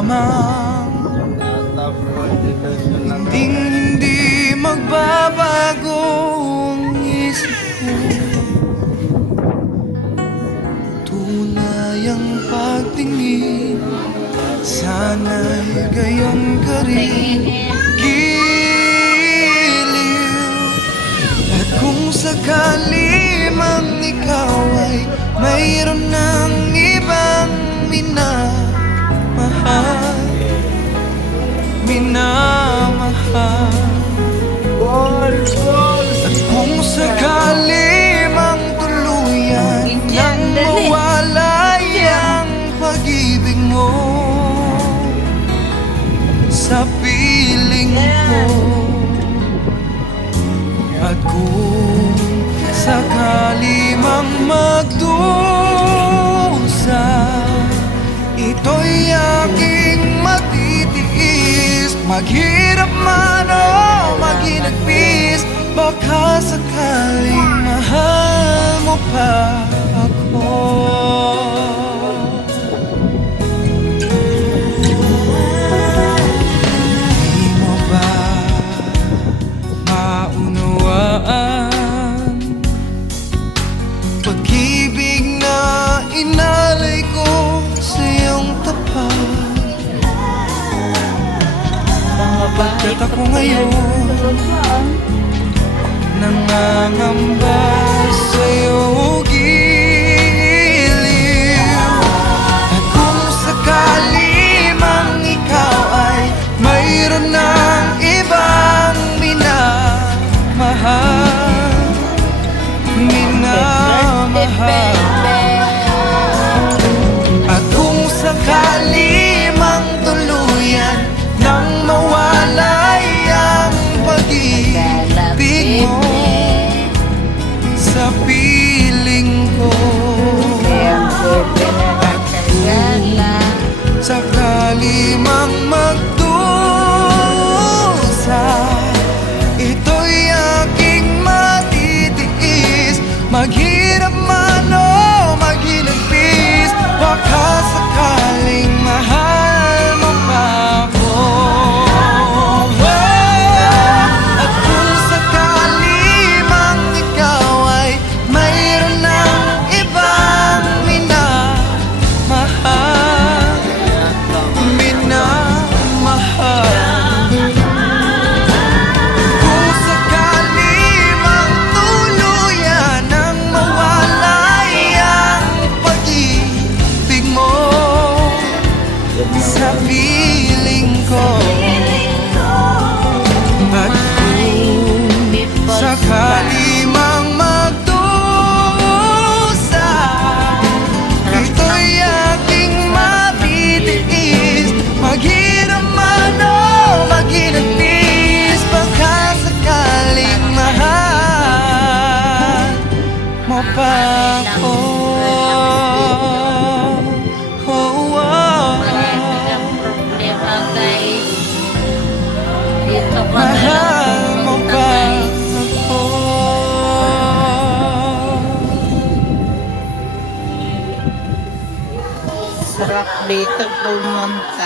lamang Hinding hindi magbabago Tunay ang pagtingin. Sana'y gayon ka rin Giliw. At kung sakali mang ikaw ay Mayroon ng ibang minamahal. Minamahal. At kung sakali Sa piling ko. At kung sakali mang magdusa Ito'y aking matitiis. Maghirap man o maginagpis Baka sakaling mahal mo pa ako Pagkat ako ngayon Nangangamba 吧。哦哦哦。Mahal mo ba ako? Sarap dito pumunta.